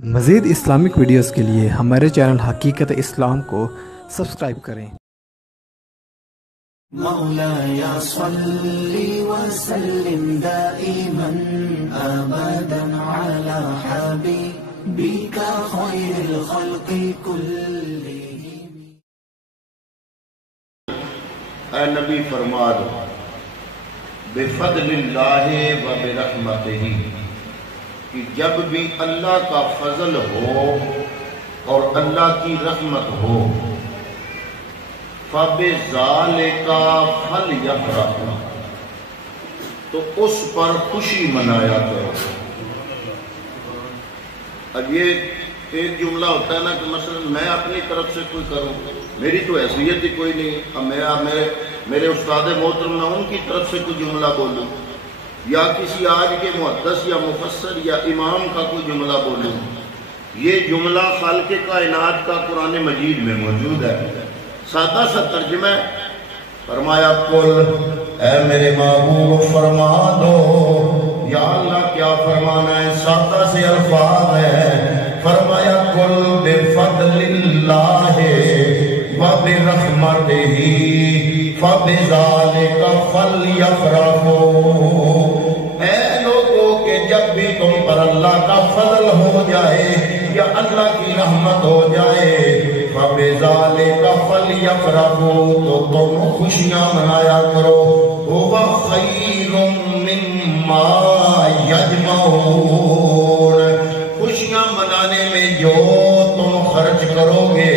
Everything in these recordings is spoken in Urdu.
مزید اسلامک ویڈیوز کے لیے ہمارے چینل حقیقت اسلام کو سبسکرائب کریں۔ مولاي صل وسلم دائما أبدا على حبيبك خير الخلق كلهم۔ اے نبی فرما دو بفضل اللہ و برحمتہ کہ جب بھی اللہ کا فضل ہو اور اللہ کی رحمت ہو فَبِذَالِكَ فَلْيَفْرَحُوا تو اس پر خوشی منایا کرو۔ اب یہ ایک جملہ ہوتا ہے نا کہ مثلا میں اپنی طرف سے کوئی کروں، میری تو حیثیت ہی کوئی نہیں، اب میرے استاد محترم میں ان کی طرف سے کوئی جملہ بولوں یا کسی آج کے محدث یا مفسر یا امام کا کوئی جملہ بولوں، یہ جملہ خالق کائنات کا قرآن مجید میں موجود ہے۔ سادہ سا ترجمہ فرمایا کل اے میرے محبوب فرما دو، یا اللہ کیا فرمانا ہے؟ سادہ سے الفاظ ہے، فرمایا کل بفضل اللہ و برحمتہ فبذالک فلیفرحوا۔ اے لوگوں کہ جب بھی تم پر اللہ کا فضل ہو جائے یا اللہ کی رحمت ہو جائے فَبِذَالِكَ فَلْيَفْرَحُوا تو تم خوشیاں منایا کرو۔ هُوَ خَيْرٌ مِّمَّا يَجْمَعُونَ خوشیاں منانے میں جو تم خرچ کرو گے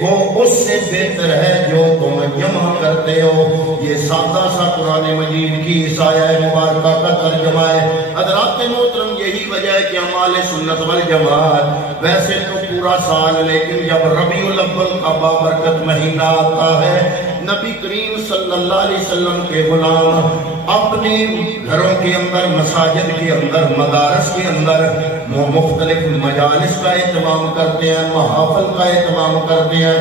وہ اس سے بہتر ہے جو تم جمع کرتے ہو۔ یہ سادہ سا قرآن مجید کی اس آیہ مبارکہ کا ترجمہ ہے۔ حضرات محترم یہی وجہ ہے کہ اعمال سنت والجماعت ویسے تو پورا سال، لیکن جب ربیع الاول کا بابرکت مہینہ آتا ہے نبی کریم صلی اللہ علیہ وسلم کے غلام اپنے گھروں کے اندر، مساجد کے اندر، مدارس کے اندر مختلف مجالس کا اہتمام کرتے ہیں، محافل کا اہتمام کرتے ہیں،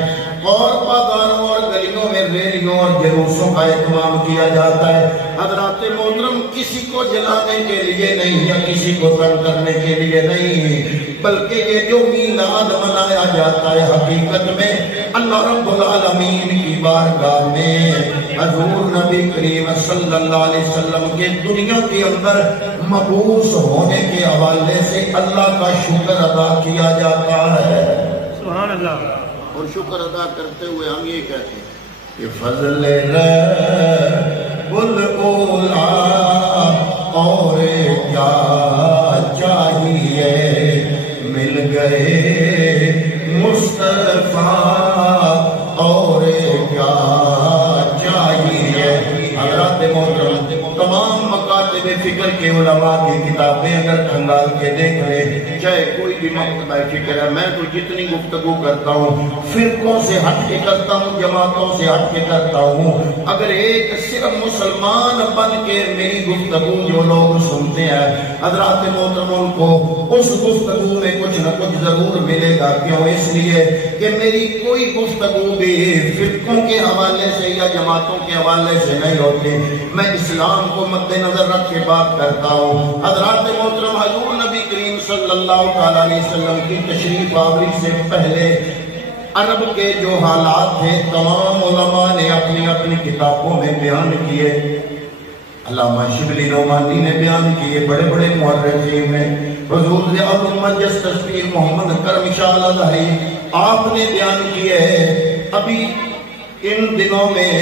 اور بازاروں اور گلیوں میں ریلیوں اور جلوسوں کا اہتمام کیا جاتا ہے۔ حضرات محترم کسی کو جلانے کے لیے نہیں یا کسی کو تنگ کرنے کے لیے نہیں، بلکہ یہ جو میلاد منایا جاتا ہے حقیقت میں اللہ رب العالمین کی بارگاہ میں حضور نبی کریم صلی اللہ علیہ وسلم کے دنیا کے اندر مبعوث ہونے کے حوالے سے اللہ کا شکر ادا کیا جاتا ہے۔ سبحان اللہ۔ اور شکر ادا کرتے ہوئے ہم یہ کہتے ہیں کہ فضل رب الاولیاء اور کیا چاہیے مل گئے مصطفیٰ اور کیا چاہیے۔ حضرات محترم تمام مکاتب فکر کے علماء کی کتابیں اگر کھنگال کے دیکھ لے، چاہے کوئی بھی مکتبہ فکر ہے، میں تو جتنی گفتگو کرتا ہوں فرقوں سے ہٹ کے کرتا ہوں، جماعتوں سے ہٹ کے کرتا ہوں، اگر ایک صرف مسلمان بن کے میری گفتگو جو لوگ سنتے ہیں حضرات محترم ان کو اس گفتگو میں کچھ نہ کچھ ضرور ملے گا۔ کیوں؟ اس لیے کہ میری کوئی گفتگو بھی فرقوں کے حوالے سے یا جماعتوں کے حوالے سے نہیں ہوتی، میں اسلام کو مد نظر رکھ کے بات کرتا ہوں۔ حضرات محترم حضور نبی کریم صلی اللہ علیہ وسلم کی تشریف آوری سے پہلے عرب کے جو حالات تھے تمام علماء نے اپنی اپنی کتابوں میں بیان کیے۔ علامہ شبلی نعمانی نے بیان کیے، بڑے بڑے مورخین نے، حضور ضیاء المجلس تصویر محمد کرم شاہ الازہری آپ نے بیان کیے۔ ابھی ان دنوں میں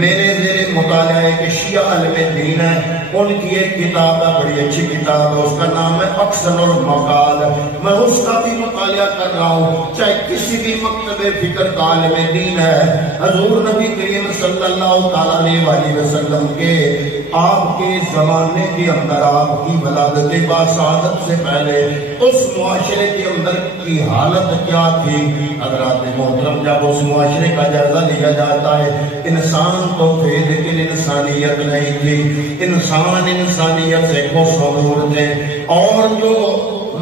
میرے زیر مطالعہ ایک شیعہ علم دین ہے، ان کی ایک کتاب ہے، بڑی اچھی کتاب ہے، اس کا نام ہے اکثر المقال۔ میں اس کا بھی مطالعہ کر رہا ہوں، چاہے کسی بھی مکتب فکر کا عالم دین ہے، حضور نبی کریم صلی اللہ علیہ وسلم کے آپ کے زمانے کے اندر آپ کی ولادت باسعادت سے پہلے اس معاشرے کے اندر کی حالت کیا تھی؟ حضرات محترم جب اس معاشرے کا جائزہ لیا جاتا ہے انسان تو تھے لیکن انسانیت نہیں تھی، انسانیت سے کوسوں دور تھے، اور جو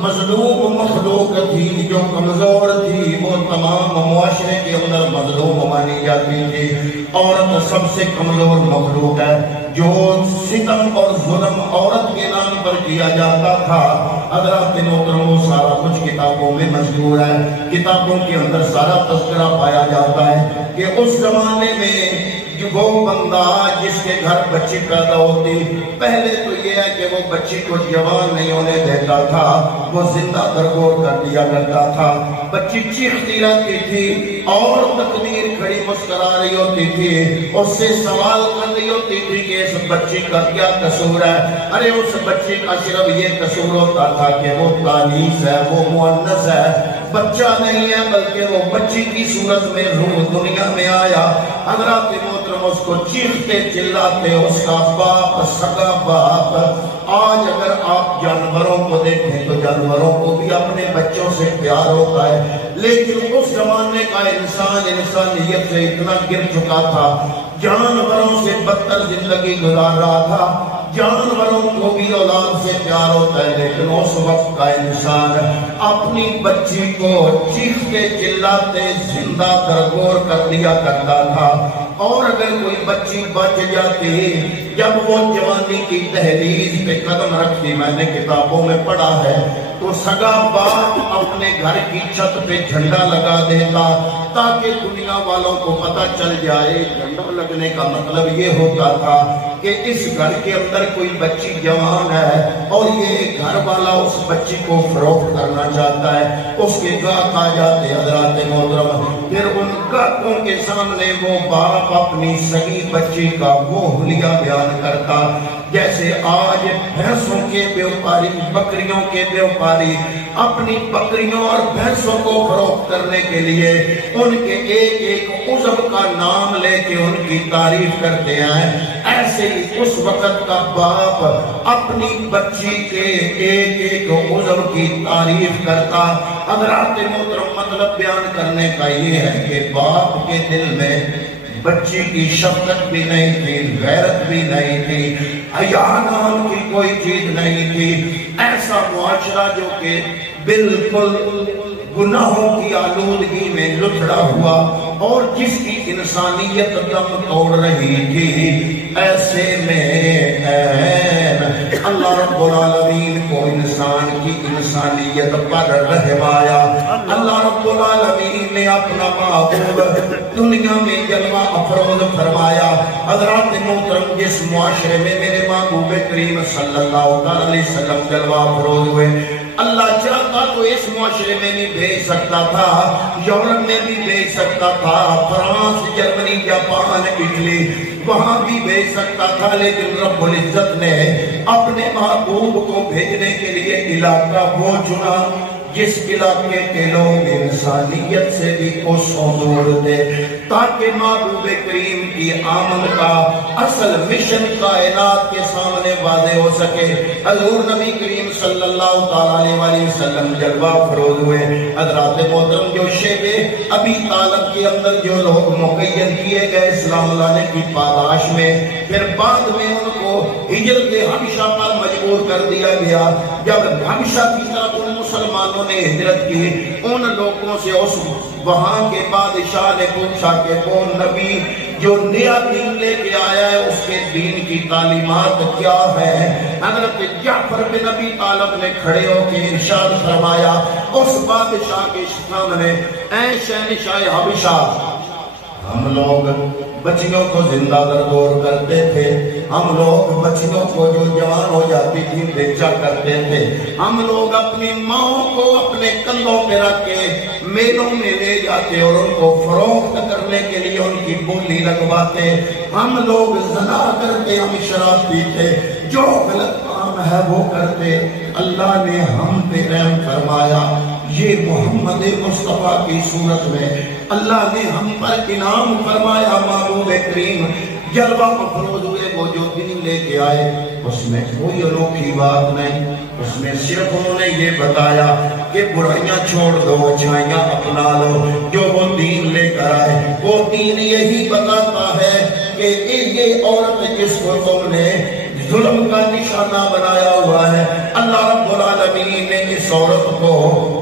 مظلوم مخلوق تھی، جو کمزور تھی، وہ تمام معاشرے کے اندر مظلوم مانی جاتی تھی۔ عورت سب سے کمزور مخلوق ہے، جو ستم اور ظلم عورت کے نام پر کیا جاتا تھا، حضرات محترم وہ سارا کچھ کتابوں میں مذکور ہے۔ کتابوں کے اندر سارا تذکرہ پایا جاتا ہے کہ اس زمانے میں وہ بندہ جس کے گھر بچی پیدا ہوتی، پہلے تو یہ ہے کہ وہ بچی کو جوان نہیں ہونے دیتا تھا، وہ زندہ درگور کر دیا کرتا تھا۔ بچی چیختی رہتی تھی اور تقدیر کھڑی مسکرا رہی ہوتی تھی، اس سے سوال کر رہی ہوتی تھی کہ اس بچی کا کیا قصور ہے۔ ارے اس بچی کا صرف یہ قصور ہوتا تھا کہ وہ تانیث ہے، وہ مؤنث ہے، بچہ نہیں ہے بلکہ وہ بچی کی صورت میں روح دنیا میں آیا۔ حضرات محترم اس کو چیختے چلاتے اس کا باپ، سگا باپ۔ آج اگر آپ جانوروں کو دیکھیں تو جانوروں کو بھی اپنے بچوں سے پیار ہوتا ہے، لیکن اس زمانے کا انسان انسانیت سے اتنا گر چکا تھا، جانوروں سے بدتر زندگی گزار رہا تھا۔ جانوروں کو بھی اولاد سے پیار ہوتا ہے، لیکن اس وقت کا انسان اپنی بچی کو چیختے چلاتے زندہ درگور کر دیا کرتا تھا۔ اور اگر کوئی بچی بچ جاتی، جب وہ جوانی کی دہلیز پہ قدم رکھتی، میں نے کتابوں میں پڑھا ہے، تو سگا باپ اپنے گھر کی چھت پہ جھنڈا لگا دیتا تاکہ دنیا والوں کو پتہ چل جائے۔ جھنڈا لگنے کا مطلب یہ ہوتا تھا کہ اس گھر کے اندر کوئی بچی جوان ہے اور یہ گھر والا اس بچی کو فروخت کرنا چاہتا ہے۔ اس کے گاہک آ جاتے حضرات محترم، پھر ان گاہکوں کے سامنے وہ باپ اپنی سگی بچی کا وہ حلیہ بیان کرتا، جیسے آج بھینسوں کے بیوپاری، بکریوں کے بیوپاری اپنی بکریوں اور بھینسوں کو فروخت کرنے کے لیے ان کے ایک ایک عضو کا نام لے کے ان کی تعریف کرتے ہیں، ایسے ہی اس وقت کا باپ اپنی بچی کے ایک ایک عضو کی تعریف کرتا۔ حضرات محترم مطلب بیان کرنے کا یہ ہے کہ باپ کے دل میں بچی کی شفقت بھی نہیں تھی، غیرت بھی نہیں تھی، حیا نام کی کوئی چیز نہیں تھی۔ ایسا معاشرہ جو کہ بالکل گناہوں کی آلودگی میں لتڑا ہوا اور جس کی انسانیت دم توڑ رہی تھی، ایسے میں اللہ رب العالمین کو انسان کی انسانیت پر رحم آیا۔ اللہ رب العالمین نے اپنا محبوب دنیا میں جلوہ افروز فرمایا۔ حضرات محترم جس معاشرے میں میرے محبوب کریم صلی اللہ علیہ وسلم جلوہ افروز ہوئے، اللہ چاہتا تو اس معاشرے میں بھی بھیج سکتا تھا، یورپ میں بھی بھیج سکتا تھا، فرانس، جرمنی، جاپان، اٹلی، وہاں بھی بھیج سکتا تھا، لیکن رب العزت نے اپنے محبوب کو بھیجنے کے لیے علاقہ وہ چنا جس علاقے کے لوگ انسانیت سے بھی کوسوں دور تھے، تاکہ محبوب کریم کی آمد کا اصل مشن کائنات کے سامنے واضح ہو سکے۔ حضور نبی کریم صلی اللہ علیہ وسلم جلوہ افروز ہوئے۔ حضرات محترم جو شیبے ابی طالب کے اندر جو لوگ مقید کیے گئے اسلام لانے کی پاداش میں، پھر بعد میں ان کو ہجرت حبشہ پر مجبور کر دیا گیا۔ جب حبشہ کی طرف ان مسلمانوں نے ہجرت کی، ان لوگوں سے اس وہاں کے بادشاہ نے پوچھا کہ وہ نبی جو نیا دین لے کے آیا ہے اس کے دین کی تعلیمات کیا ہے؟ حضرت جعفر بن ابی طالب نے کھڑے ہو کے ارشاد فرمایا اس بادشاہ کے سامنے، اے شہنشاہ حبشہ، ہم لوگ بچیوں کو زندہ درگور کرتے تھے، ہم لوگ بچیوں کو جو جوان ہو جاتی تھی بیچا کرتے تھے، ہم لوگ اپنی ماں کو اپنے کندھوں پہ رکھ کے میلوں میں لے جاتے اور ان کو فروخت کرنے کے لیے ان کی بولی لگواتے، ہم لوگ زنا کرتے، ہم شراب پیتے، جو غلط کام ہے وہ کرتے۔ اللہ نے ہم پہ رحم فرمایا، یہ محمد مصطفیٰ کی صورت میں اللہ نے ہم پر انعام فرمایا۔ محبوب کریم جلوہ افروز ہوئے، وہ جو دین لے کے آئے اس میں کوئی انوکھی بات نہیں، اس میں صرف انہوں نے یہ بتایا کہ برائیاں چھوڑ دو، اچھائیاں اپنا لو۔ جو وہ دین لے کر آئے وہ دین یہی بتاتا ہے کہ یہ عورت جس کو تم نے ظلم کا نشانہ بنایا ہوا ہے۔ اللہ رب العالمین نے اس عورت کو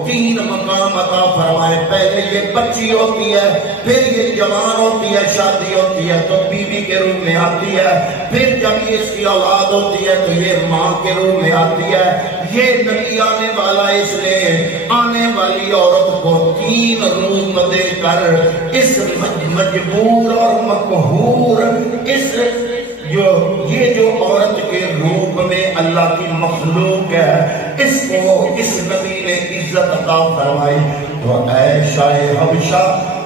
3 مقام عطا فرمائے۔ پہلے یہ بچی ہوتی ہے، پھر یہ جوان ہوتی ہے، شادی ہوتی ہے تو بیوی کے روپ میں آتی ہے، پھر جب یہ اس کی اولاد ہوتی ہے تو یہ ماں کے روپ میں آتی ہے۔ یہ نبی آنے والا اس نے آنے والی عورت کو 3 روپ دے کر اس مجبور اور مقہور یہ جو عورت کے روپ میں اللہ کی مخلوق ہے، اس کو اس نبی نے عزت عطا فرمائی۔ تو اے شاہ حبشہ،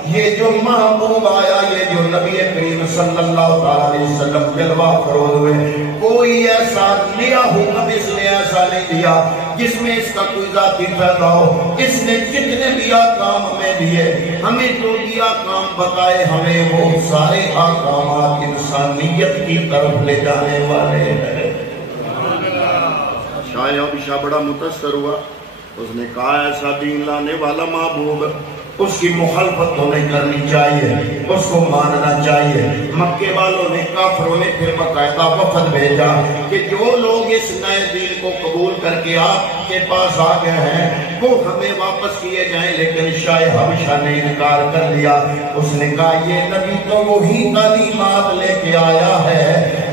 یہ جو محبوب آیا، یہ جو نبی کریم صلی اللہ علیہ وسلم جلوہ فروز ہوئے، کوئی ایسا نیا حکم اس نے ایسا نہیں دیا جس میں اس کا کوئی ذاتی فائدہ ہو۔ اس نے جتنے بھی احکام ہمیں دیے، ہمیں جو بھی احکام بتائے، ہمیں وہ سارے احکامات انسانیت کی طرف لے جانے والے ہیں۔ شاہ حبشہ بڑا متاثر ہوا، اس نے کہا ایسا دین لانے والا محبوب، اس کی مخالفت تو نہیں کرنی چاہیے، اس کو ماننا چاہیے۔ مکے والوں نے، کافروں نے پھر باقاعدہ وفد بھیجا کہ جو لوگ اس نئے دین کو قبول کر کے آپ کے پاس آ گئے ہیں وہ ہمیں واپس کیے جائیں، لیکن شاہ حبشہ نے انکار کر دیا۔ اس نے کہا یہ نبی تو وہی تعلیمات لے کے آیا ہے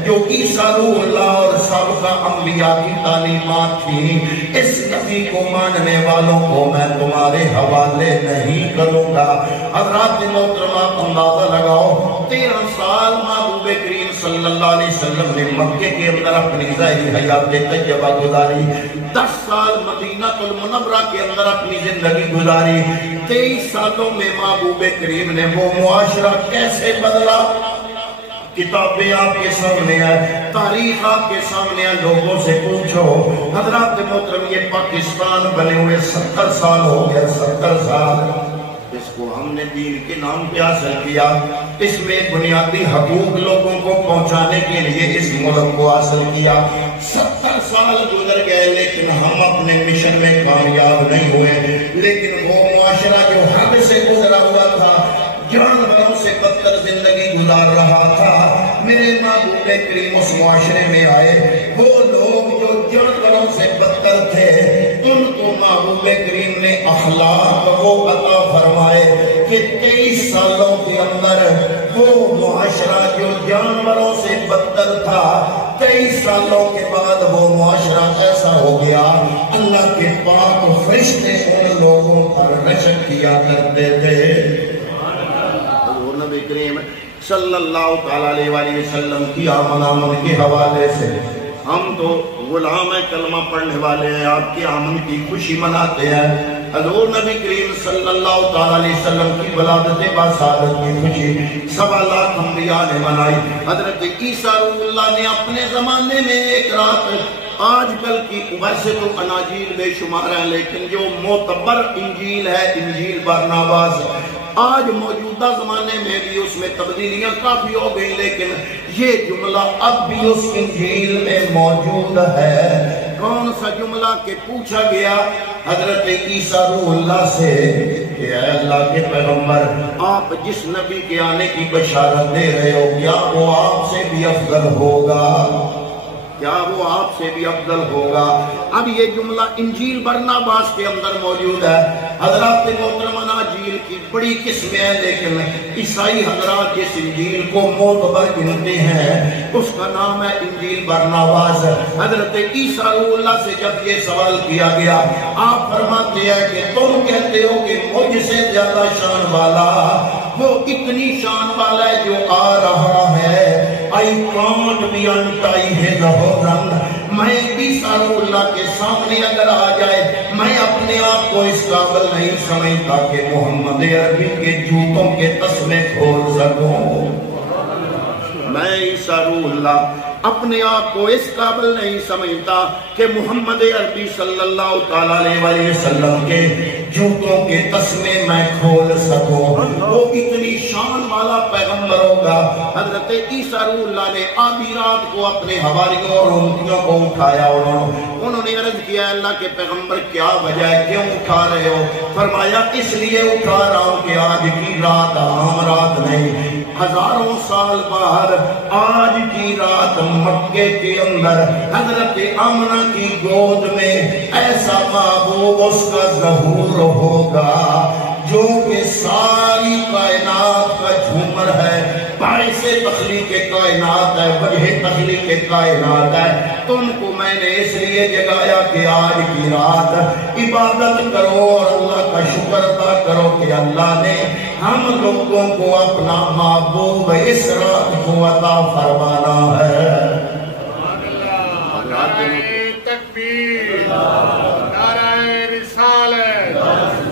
جو عیسیٰ روح اللہ اور سابقہ انبیاء کی تعلیمات تھی، اس نبی کو ماننے والوں کو میں تمہارے حوالے نہیں کروں گا۔ حضرات محترمہ اندازہ لگاؤ، 13 سال محبوب کریم صلی اللہ علیہ وسلم نے مکے کے اندر اپنی ظاہری حیات طیبہ گزاری، 10 سال مدینہ المنورہ کے اندر اپنی زندگی گزاری۔ 23 سالوں میں محبوب کریم نے وہ معاشرہ کیسے بدلا؟ کتابیں آپ کے سامنے ہیں، تاریخ آپ کے سامنے ہیں، لوگوں سے پوچھو۔ حضرات محترم، یہ پاکستان بنے ہوئے 70 سال ہو گیا، 70 سال اس کو ہم نے دین کے نام پہ حاصل کیا، اس میں بنیادی حقوق لوگوں کو پہنچانے کے لیے اس ملک کو حاصل کیا۔ 70 سال گزر گئے لیکن ہم اپنے مشن میں کامیاب نہیں ہوئے۔ لیکن وہ معاشرہ جو حد سے گزرا ہوا تھا، جانوروں سے بدتر زندگی گزار رہا تھا، میرے محبوب کریم اس معاشرے میں آئے۔ وہ لوگ جو جانوروں سے بدتر تھے، ان کو محبوب کریم نے اخلاق وہ عطا فرمائے کہ 23 سالوں کے اندر وہ معاشرہ جو جانوروں سے بدتر تھا، 23 سالوں کے بعد وہ معاشرہ ایسا ہو گیا، اللہ کے پاک فرشتے ان لوگوں پر رشک کیا کرتے تھے۔ نبی کریم صلی اللہ علیہ وآلہ وسلم کی آمد کے حوالے سے ہم تو غلام کلمہ پڑھنے والے ہیں، آپ کی آمد کی خوشی مناتے ہیں۔ حضور نبی کریم صلی اللہ علیہ وسلم کی ولادت باسعادت کی خوشی 1.25 لاکھ انبیاء نے منائی۔ حضرت عیسیٰ روح اللہ نے اپنے زمانے میں ایک رات، آج کل کی ویسے تو اناجیل بے شمار ہیں لیکن جو معتبر انجیل ہے انجیل برناباس، آج موجودہ زمانے میں بھی اس میں تبدیلیاں کافی ہو گئی، لیکن یہ جملہ اب بھی اس انجیل میں موجود ہے۔ کون سا جملہ کہ پوچھا گیا حضرت عیسیٰ روح اللہ سے کہ اے اللہ کے پیغمبر، آپ جس نبی کے آنے کی بشارت دے رہے ہو، کیا وہ آپ سے بھی افضل ہوگا؟ کیا وہ آپ سے بھی افضل ہوگا؟ اب یہ جملہ انجیل برناباس کے اندر موجود ہے۔ حضرات محترم، اناجیل کی بڑی قسمیں ہیں لیکن عیسائی حضرات جس انجیل کو معتبر گنتے ہیں اس کا نام ہے انجیل برناباس۔ حضرت عیسیٰ روح اللہ سے جب یہ سوال کیا گیا، آپ فرماتے ہیں کہ تم کہتے ہو کہ مجھ سے زیادہ شان والا وہ اتنی شان والا ہے جو آ رہا ہے، I can't be untie his horn۔ میں عیسیٰ روح اللہ کے سامنے اگر آ جائے، میں اپنے آپ کو اس قابل نہیں سمجھتا کہ محمد عربی کے جوتوں کے تسمے کھول سکوں۔ میں عیسیٰ روح اللہ اپنے آپ کو اس قابل نہیں سمجھتا کہ محمد عربی صلی اللہ علیہ وسلم کے جوتوں کے تسمے میں کھول سکوں۔ وہ اتنی شان والا پیغمبر ہوگا۔ حضرت عیسیٰ روح اللہ نے آدھی رات کو اپنے حواریوں اور امتیوں کو اٹھایا اور انہوں نے عرض کیا اللہ کے پیغمبر کیا وجہ ہے، کیوں اٹھا رہے ہو؟ فرمایا اس لیے اٹھا رہا ہوں کہ آج کی رات عام رات نہیں، ہزاروں سال بعد آج کی رات مکے کے اندر حضرت آمنہ کی گود میں ایسا محبوب اس کا ظہور ہوگا جو کہ ساری کائنات کا جھومر ہے، باعث تخلیق کائنات ہے، وجہ تخلیق کائنات ہے۔ تم کو میں نے اس لیے جگایا کہ آج کی رات عبادت کرو اور اللہ کا شکر ادا کرو کہ اللہ نے ہم لوگوں کو اپنا محبوب اس رات کو عطا فرمانا ہے۔ تکبیر، نعرہ رسالت،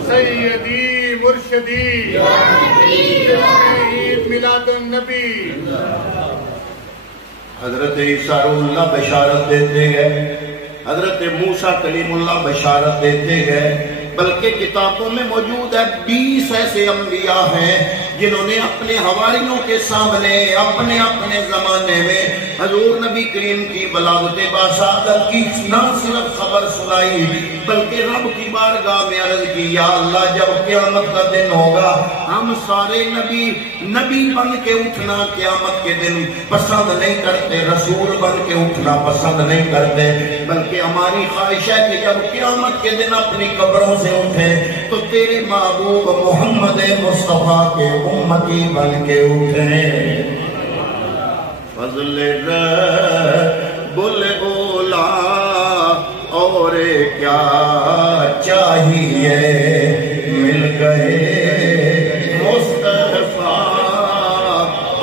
سیدی مرشدی، عید میلاد النبی۔ حضرت عیسیٰ روح اللہ بشارت دیتے گئے، حضرت موسیٰ کلیم اللہ بشارت دیتے گئے، بلکہ کتابوں میں موجود ہے 20 ایسے انبیاء ہیں جنہوں نے اپنے حواریوں کے سامنے اپنے اپنے زمانے میں حضور نبی کریم کی بلاغت باسعادت کی نہ صرف خبر سنائی بلکہ رب کی بارگاہ میں عرض کی، یا اللہ جب قیامت کا دن ہوگا ہم سارے نبی بن کے اٹھنا قیامت کے دن پسند نہیں کرتے، رسول بن کے اٹھنا پسند نہیں کرتے، بلکہ ہماری خواہش ہے کہ جب قیامت کے دن اپنی قبروں سے اٹھے تو تیرے محبوب محمد مصطفیٰ کے امتی بن کے اٹھیں۔ فضل رب اولا اور کیا چاہیے، مل گئے مصطفیٰ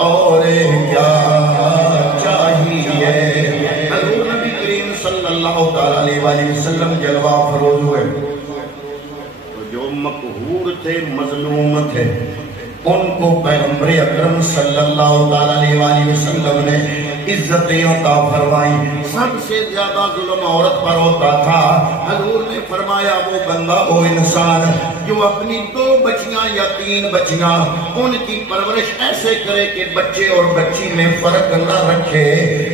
اور کیا چاہیے۔ حضور نبی کریم صلی اللہ علیہ وآلہ وسلم جلوہ فروز ہوئے، جو مقہور تھے، مظلوم تھے، ان کو پیغمبر اکرم صلی اللہ علیہ وآلہ وسلم نے عزتیں عطا فرمائی۔ سب سے زیادہ ظلم عورت پر ہوتا تھا، حضور نے فرمایا وہ بندہ وہ انسان جو اپنی 2 بچیاں یا 3 بچیاں ان کی پرورش ایسے کرے کہ بچے اور بچی میں فرق نہ رکھے،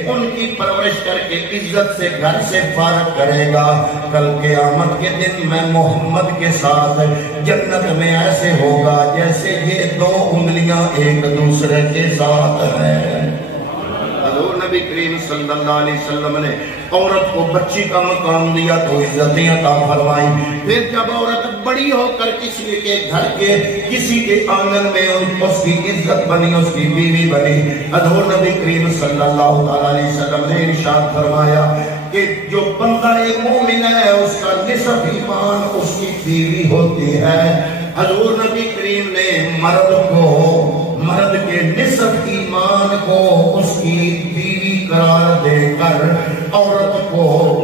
ان کی پرورش کر کے عزت سے گھر سے فارغ کرے گا، کل قیامت کے دن میں محمد کے ساتھ جنت میں ایسے ہوگا جیسے یہ 2 انگلیاں ایک دوسرے کے ساتھ ہیں۔ حضور نبی کریم صلی اللہ علیہ وسلم نے عورت کو بچی کا مقام دیا تو عزتیں عطا فرمائی۔ پھر جب عورت بڑی ہو کر کسی کے گھر کے کسی کے آنگن میں اس کی عزت بنی، اس کی بیوی بنی، حضور نبی کریم صلی اللہ علیہ وسلم نے ارشاد فرمایا کہ جو بندہ مومن ہے اس کا نصف ایمان اس کی بیوی ہوتی ہے۔ حضور نبی کریم نے مرد کے نصف ایمان کو اس کی بیوی قرار دے کر عورت کو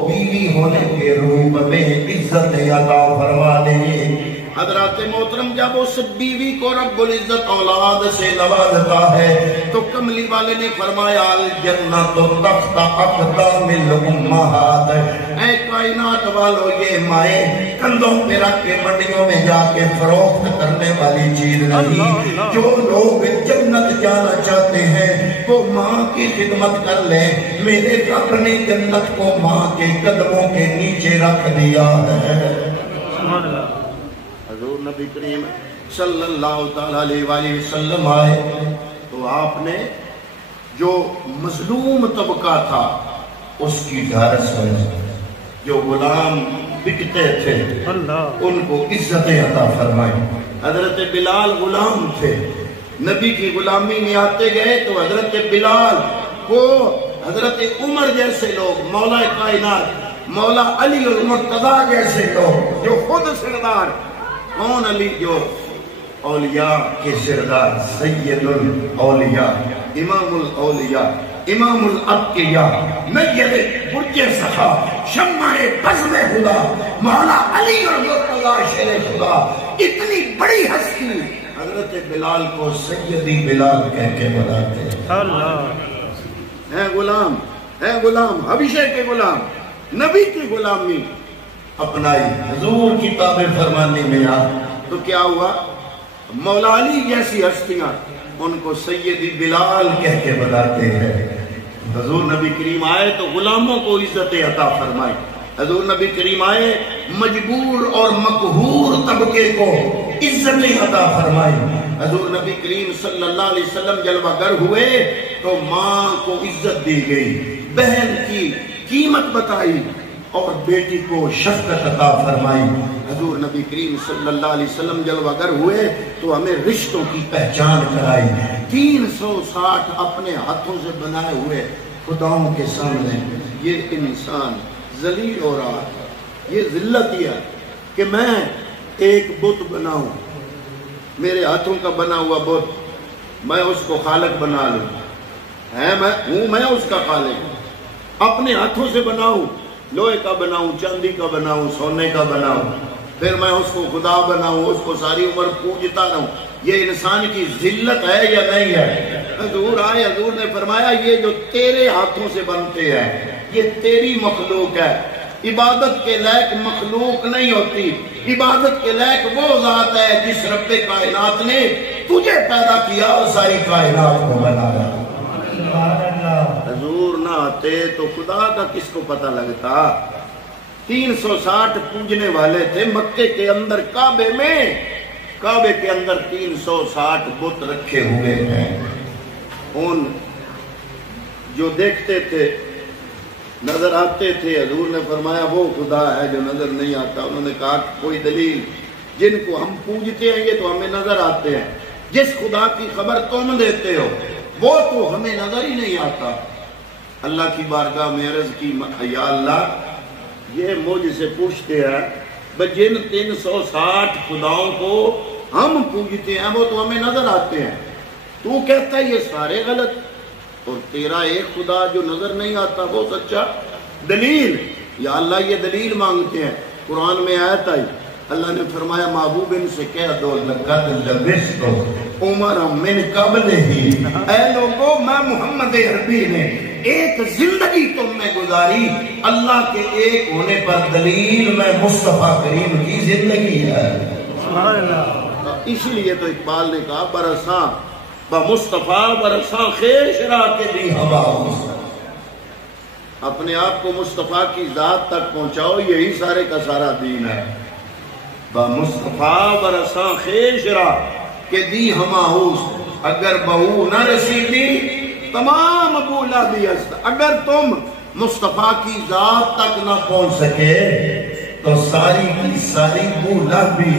بیوی ہونے کے روپ میں عزت عطا فرما دی۔ حضرات محترم، جب اس بیوی کو رب العزت اولاد سے نوازتا ہے تو کملی والے نے فرمایا الجنت تحت اقدام الامہات، اے کائنات والو یہ مائیں کندھوں پہ رکھ کے منڈیوں میں جا کے فروخت کرنے والی چیز نہیں۔ جو لوگ جنت جانا چاہتے ہیں وہ ماں کی خدمت کر لیں، میرے رب نے جنت کو ماں کے قدموں کے نیچے رکھ دیا ہے۔ حضور نبی کریم صلی اللہ علیہ وآلہ وسلم آئے تو آپ نے جو مظلوم طبقہ تھا اس کی ڈھارس سنی، جو غلام بکتے تھے ان کو عزتیں عطا فرمائی۔ حضرت بلال غلام تھے، نبی کی غلامی میں آتے گئے تو حضرت بلال کو حضرت عمر جیسے لوگ، مولا کائنات مولا علی المرتضیٰ جیسے لوگ جو خود سردار، کون علی جو اولیاء کے سردار، سید الاولیاء، امام الاولیاء، امام الاتقیاء، نیر برج سخا، شمع بزم خدا، مولا علی المرتضیٰ شیر خدا، اتنی بڑی ہستی حضرت بلال کو سیدی بلال کہہ کے بلاتے ہیں۔ غلام حبشے کے غلام، نبی کی غلامی اپنائی، حضور کی تابع فرمانی میں آ تو کیا ہوا؟ مولا علی جیسی ہستیاں ان کو سیدی بلال کہہ کے بلاتے ہیں۔ حضور نبی کریم آئے تو غلاموں کو عزت عطا فرمائی۔ حضور نبی کریم آئے مجبور اور مقہور طبقے کو عزت عطا فرمائی۔ حضور نبی کریم صلی اللہ علیہ وسلم جلوہ گر ہوئے تو ماں کو عزت دی گئی، بہن کی قیمت بتائی اور بیٹی کو شفقت عطا فرمائی۔ حضور نبی کریم صلی اللہ علیہ وسلم جلوہ گر ہوئے تو ہمیں رشتوں کی پہچان کرائی۔ 360 اپنے ہاتھوں سے بنائے ہوئے خداؤں کے سامنے یہ انسان ذلیل ہو رہا ہے۔ یہ ذلت ہی ہے کہ میں ایک بت بناؤں، میرے ہاتھوں کا بنا ہوا بت، میں اس کو خالق بنا لوں، میں اس کا خالق، اپنے ہاتھوں سے بناؤں، لوہے کا بناؤں، چاندی کا بناؤں، سونے کا بناؤں، پھر میں اس کو خدا بناؤں، اس کو ساری عمر پوجتا رہوں۔ یہ انسان کی ذلت ہے یا نہیں ہے؟ حضور آئے، حضور نے فرمایا یہ جو تیرے ہاتھوں سے بنتے ہیں یہ تیری مخلوق ہے، عبادت کے لائق مخلوق نہیں ہوتی۔ عبادت کے لائق وہ ذات ہے جس رب کائنات نے تجھے پیدا کیا اور ساری کائنات کو بنایا۔ حضور نہ آتے تو خدا کا کس کو پتہ لگتا؟ 360 پوجنے والے تھے مکے کے اندر، کعبے میں، کعبے کے اندر 360 بت رکھے ہوئے ہیں۔ ان جو دیکھتے تھے نظر آتے تھے، حضور نے فرمایا وہ خدا ہے جو نظر نہیں آتا۔ انہوں نے کہا کوئی دلیل؟ جن کو ہم پوجتے ہیں یہ تو ہمیں نظر آتے ہیں، جس خدا کی خبر تم دیتے ہو وہ تو ہمیں نظر ہی نہیں آتا۔ اللہ کی بارگاہ میں عرض کی، یا اللہ یہ مجھ سے پوچھتے ہیں جن 360 خداؤں کو ہم پوجتے ہیں وہ تو ہمیں نظر آتے ہیں، تو کہتا ہے یہ سارے غلط، اور تیرا ایک خدا جو نظر نہیں آتا وہ سچا۔ دلیل؟ یا اللہ یہ دلیل مانگتے ہیں۔ قرآن میں آیت آئی، اللہ نے فرمایا محبوب ان سے کہہ دو لقد لبثت عمرا من قبلہ، اے لوگو میں محمد عربی نے ایک زندگی تم نے گزاری، اللہ کے ایک ہونے پر دلیل میں مصطفیٰ کریم کی زندگی ہے۔ اسی لیے تو اقبال نے کہا برساں بمصطفیٰ برساں خیش را کے دی ہوا، اپنے آپ کو مصطفیٰ کی ذات تک پہنچاؤ، یہی سارے کا سارا دین ہے۔ بمصطفیٰ برساں خیش را کہ دی ہماہوس، اگر بہو نہ رسیدی تمام بولا بھی است۔ اگر تم مصطفیٰ کی ذات تک نہ پہنچ سکے تو ساری کی ساری بولا بھی